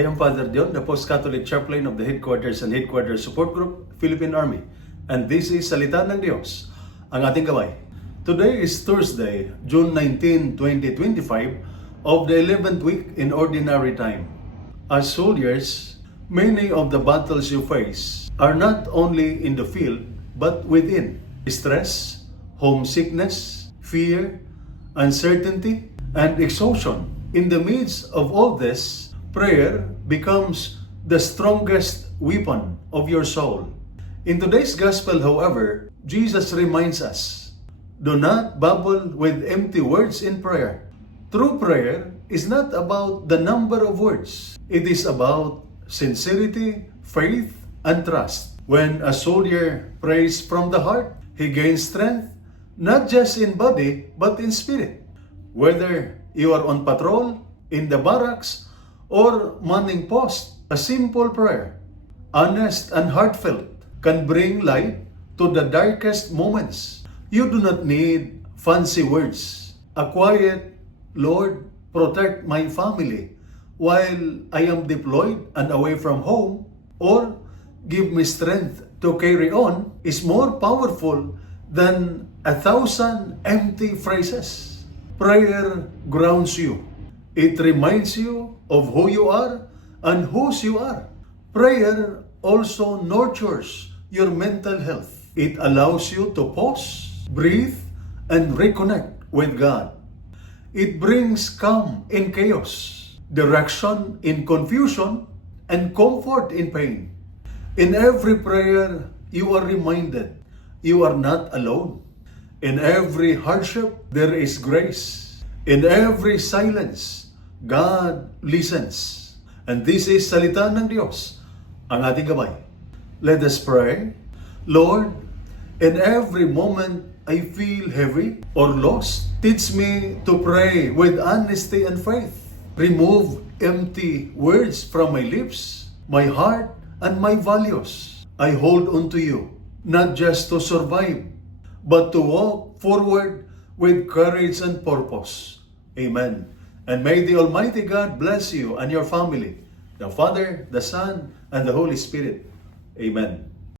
I am Father Dion, the Post-Catholic Chaplain of the Headquarters and Headquarters Support Group, Philippine Army. And this is Salita ng Diyos, ang ating gabay. Today is Thursday, June 19, 2025, of the 11th week in Ordinary Time. As soldiers, many of the battles you face are not only in the field, but within. Stress, homesickness, fear, uncertainty, and exhaustion. In the midst of all this, prayer becomes the strongest weapon of your soul. In today's gospel, however, Jesus reminds us, do not babble with empty words in prayer. True prayer is not about the number of words. It is about sincerity, faith, and trust. When a soldier prays from the heart, he gains strength, not just in body, but in spirit. Whether you are on patrol, in the barracks, or manning post, a simple prayer, honest and heartfelt, can bring light to the darkest moments. You do not need fancy words. A quiet, Lord, protect my family while I am deployed and away from home, or give me strength to carry on, is more powerful than 1,000 empty phrases. Prayer grounds you. It reminds you of who you are and whose you are. Prayer also nurtures your mental health. It allows you to pause, breathe, and reconnect with God. It brings calm in chaos, direction in confusion, and comfort in pain. In every prayer, you are reminded you are not alone. In every hardship, there is grace. In every silence, God listens. And this is Salita ng Diyos, ang ating gabay. Let us pray. Lord, in every moment I feel heavy or lost, teach me to pray with honesty and faith. Remove empty words from my lips, my heart, and my values. I hold on to you, not just to survive, but to walk forward with courage and purpose. Amen. And may the Almighty God bless you and your family, the Father, the Son, and the Holy Spirit. Amen.